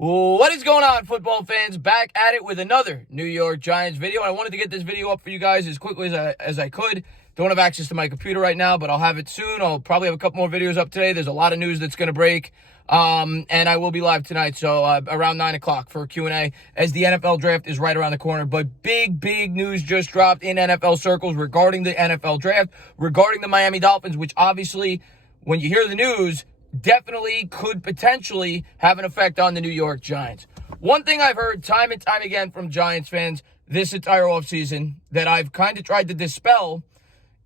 What is going on, football fans? Back at it with another New York Giants video. I wanted to get this video up for you guys as quickly as I could. Don't have access to my computer right now, but I'll have it soon. I'll probably have a couple more videos up today. There's a lot of news that's going to break, and I will be live tonight, so around 9 o'clock for a Q&A, as the NFL draft is right around the corner. But big news just dropped in NFL circles regarding the NFL draft, regarding the Miami Dolphins, which obviously, when you hear the news, definitely could potentially have an effect on the New York Giants. One thing I've heard time and time again from Giants fans this entire offseason that I've kind of tried to dispel,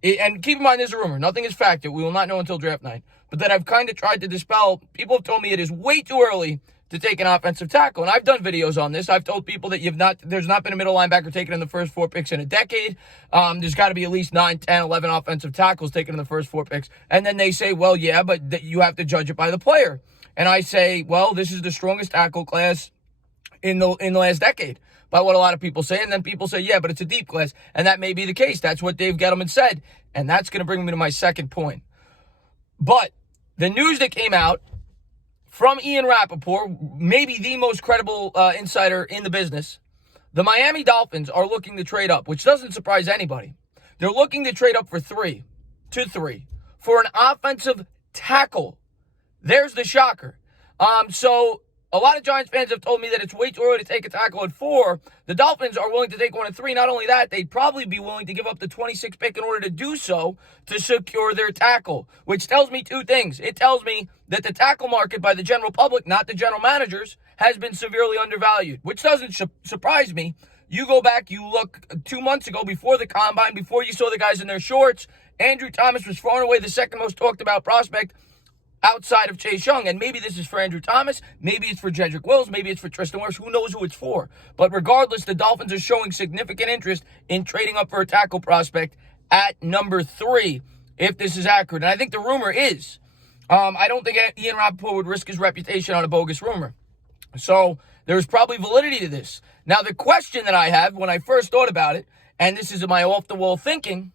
and keep in mind this is a rumor, nothing is facted, we will not know until draft night, but that I've kind of tried to dispel. People have told me it is way too early to take an offensive tackle, and I've done videos on this. I've told people that there's not been a middle linebacker taken in the first 4 picks in a decade. There's got to be at least 9, 10, 11 offensive tackles taken in the first 4 picks. And then they say, well, yeah, but you have to judge it by the player. And I say, well, this is the strongest tackle class in the last decade, by what a lot of people say. And then people say, yeah, but it's a deep class. And that may be the case. That's what Dave Gettleman said. And that's going to bring me to my second point. But the news that came out from Ian Rappaport, maybe the most credible insider in the business, the Miami Dolphins are looking to trade up, which doesn't surprise anybody. They're looking to trade up for 3 for an offensive tackle. There's the shocker. So a lot of Giants fans have told me that it's way too early to take a tackle at 4. The Dolphins are willing to take one at 3. Not only that, they'd probably be willing to give up the 26th pick in order to do so to secure their tackle, which tells me 2 things. It tells me that the tackle market by the general public, not the general managers, has been severely undervalued, which doesn't surprise me. You go back, you look 2 months ago before the combine, before you saw the guys in their shorts, Andrew Thomas was far and away the second most talked about prospect outside of Chase Young. And maybe this is for Andrew Thomas, maybe it's for Jedrick Wills, maybe it's for Tristan Wirfs, who knows who it's for. But regardless, the Dolphins are showing significant interest in trading up for a tackle prospect at number 3, if this is accurate. And I think the rumor is, I don't think Ian Rappaport would risk his reputation on a bogus rumor. So there's probably validity to this. Now, the question that I have when I first thought about it, and this is my off-the-wall thinking,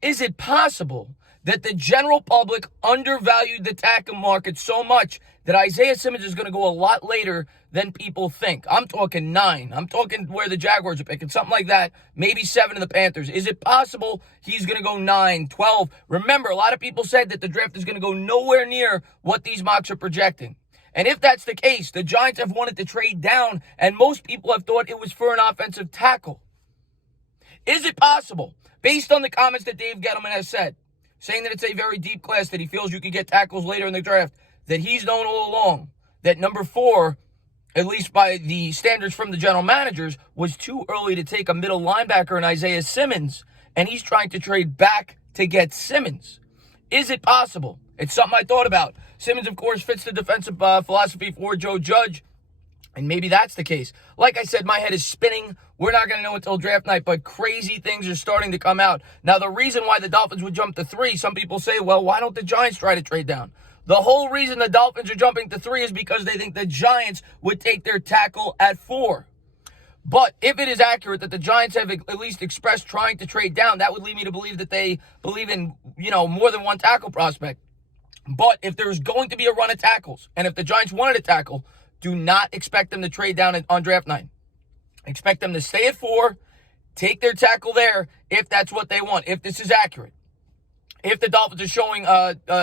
is it possible that the general public undervalued the tackle market so much that Isaiah Simmons is going to go a lot later than people think? I'm talking 9. I'm talking where the Jaguars are picking, something like that. Maybe 7 in the Panthers. Is it possible he's going to go 9, 12? Remember, a lot of people said that the draft is going to go nowhere near what these mocks are projecting. And if that's the case, the Giants have wanted to trade down, and most people have thought it was for an offensive tackle. Is it possible, based on the comments that Dave Gettleman has said, saying that it's a very deep class, that he feels you could get tackles later in the draft, that he's known all along that number 4, at least by the standards from the general managers, was too early to take a middle linebacker in Isaiah Simmons, and he's trying to trade back to get Simmons? Is it possible? It's something I thought about. Simmons, of course, fits the defensive philosophy for Joe Judge, and maybe that's the case. Like I said, my head is spinning. We're not going to know until draft night, but crazy things are starting to come out. Now, the reason why the Dolphins would jump to 3, some people say, well, why don't the Giants try to trade down? The whole reason the Dolphins are jumping to 3 is because they think the Giants would take their tackle at 4. But if it is accurate that the Giants have at least expressed trying to trade down, that would lead me to believe that they believe in, more than one tackle prospect. But if there's going to be a run of tackles, and if the Giants wanted a tackle, do not expect them to trade down on draft night. Expect them to stay at 4, take their tackle there if that's what they want, if this is accurate. If the Dolphins are showing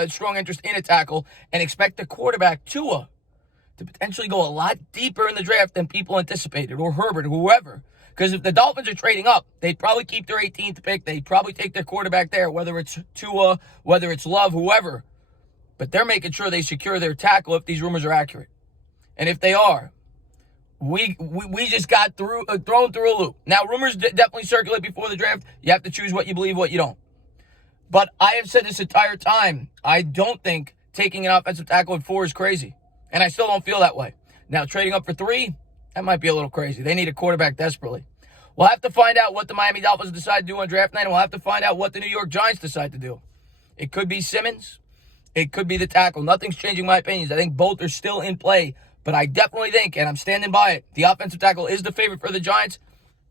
strong interest in a tackle, and expect the quarterback, Tua, to potentially go a lot deeper in the draft than people anticipated, or Herbert, or whoever. Because if the Dolphins are trading up, they'd probably keep their 18th pick. They'd probably take their quarterback there, whether it's Tua, whether it's Love, whoever. But they're making sure they secure their tackle if these rumors are accurate. And if they are, we just got thrown through a loop. Now, rumors definitely circulate before the draft. You have to choose what you believe, what you don't. But I have said this entire time, I don't think taking an offensive tackle at 4 is crazy. And I still don't feel that way. Now, trading up for 3, that might be a little crazy. They need a quarterback desperately. We'll have to find out what the Miami Dolphins decide to do on draft night, and we'll have to find out what the New York Giants decide to do. It could be Simmons. It could be the tackle. Nothing's changing my opinions. I think both are still in play. But I definitely think, and I'm standing by it, the offensive tackle is the favorite for the Giants,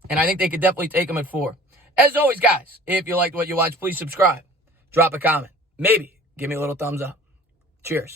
and I think they could definitely take him at 4. As always, guys, if you liked what you watched, please subscribe. Drop a comment. Maybe give me a little thumbs up. Cheers.